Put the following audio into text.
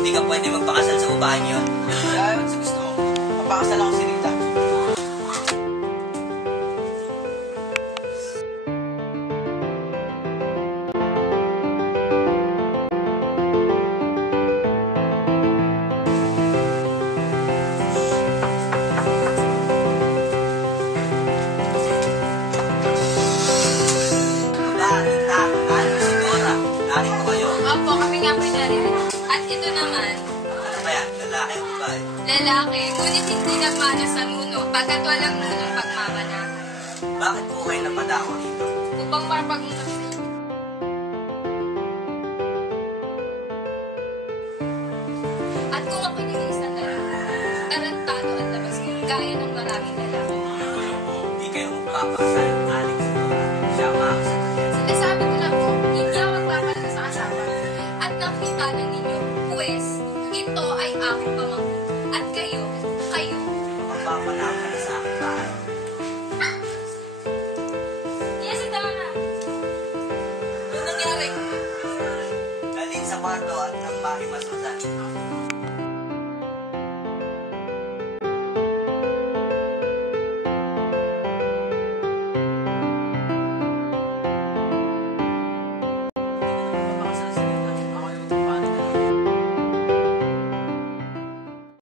hindi ka pwede magpakasal sa ubahan yun. Mm -hmm. uh, Ay, sa gusto ko. Magpakasal ako sa At ito naman, at ito ba yan? lalaki, lalaki, yeah. ngunit hindi na para sa nuno, pagkat walang nuno pagmamana. Bakit po kayo napadako dito? Upang marapagmuna sa At kung ako nila isang lalaki, tarantado at labas ko, gaya ng maraming lalaki. Hindi kayo mapapasal. Sinasabi ko lang po, hindi ako magpapalit sa kasama at nakita na Pues, ito ay aking pamangkin. At kayo, kayo. Mapapalakan sa aking bahay. Ah! Yes, ito na. Ano nangyari? Dali sa kwarto at ang bahay masundan.